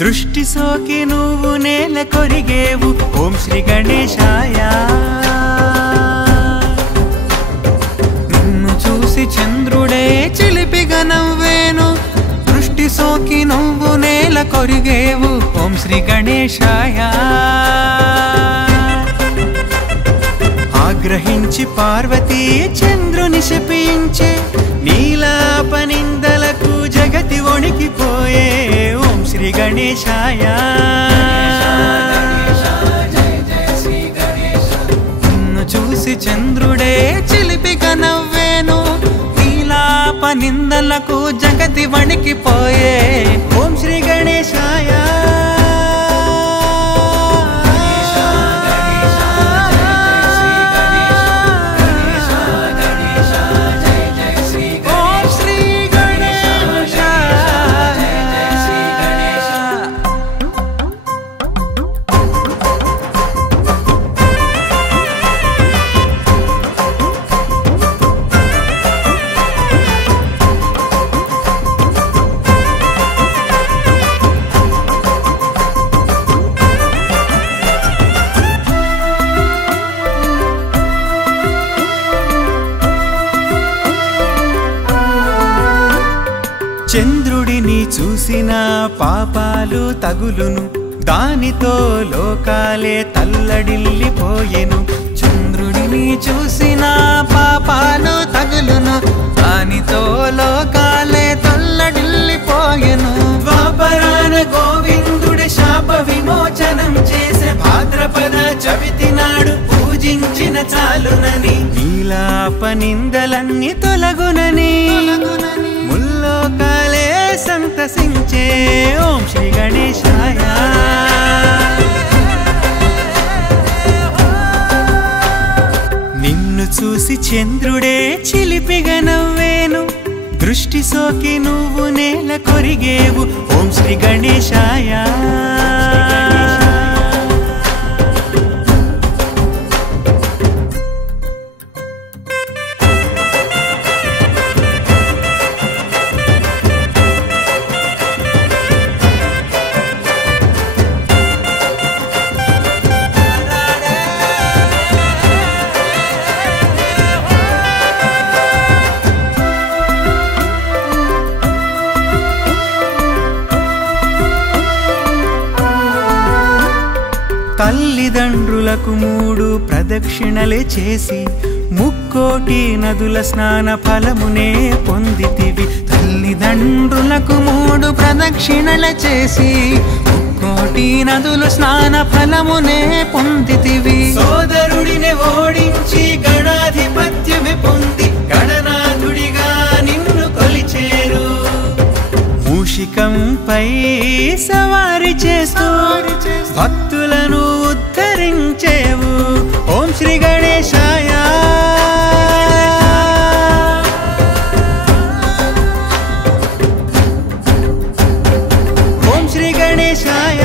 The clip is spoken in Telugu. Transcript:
దృష్టి సోకి నువ్వు నేల కొరిగేవు ఓం శ్రీ గణేశాయ. నిన్ను చూసి చంద్రుడే చిలిపిగా నవ్వేను. దృష్టి సోకి నువ్వు నేల కొరిగేవు ఓం శ్రీ గణేశాయ. ఆగ్రహించి పార్వతీ చంద్రుని శపించే నీలాపనిందలకు జగతి వణికిపోయే ఓం శ్రీ గణేశాయ. నిన్ను చూసి చంద్రుడే చిలిపిగా నవ్వేను. నీలాపనిందలకు జగతి వణికిపోయే ఓం శ్రీ గణేశాయ. చంద్రుడిని చూసిన పాపాలు తగులును. దానితో లోకాలే తల్లడిల్లిపోయెను. చంద్రుడిని చూసిన పాపాలు తగులును. దానితో లోకాలే తల్లడిల్లిపోయెను. ద్వాపరాన గోవిందుడి శాప విమోచనం చేసే భాద్రపద చవితి నాడు పూజించిన చాలునని. నీలాపనిందలన్నీ తొలగునని ముల్లోకాలే సంతసించే ఓం శ్రీ గణేశాయ. నిన్ను చూసి చంద్రుడే చిలిపిగా నవ్వేను. దృష్టి సోకి నువ్వు నేల కొరిగేవు ఓం శ్రీ గణేశాయ. తల్లిదండ్రులకు 3 ప్రదక్షిణలే చేసి ముక్కోటి నదుల స్నాన ఫలమునే పొందితివి. తల్లిదండ్రులకు 3 ప్రదక్షిణలే చేసి ముక్కోటి నదుల స్నాన ఫలమునే పొందితివి. సోదరుడిని ఓడించి గణాధిపత్యమే పొంది గణనాథుడిగా నిన్ను కొలిచేరు. మూషికంపై సవారి చేస్తూ భక్తులను ఉద్ధరించేవు ఓం శ్రీ గణేశాయ. ఓం శ్రీ గణేశాయ.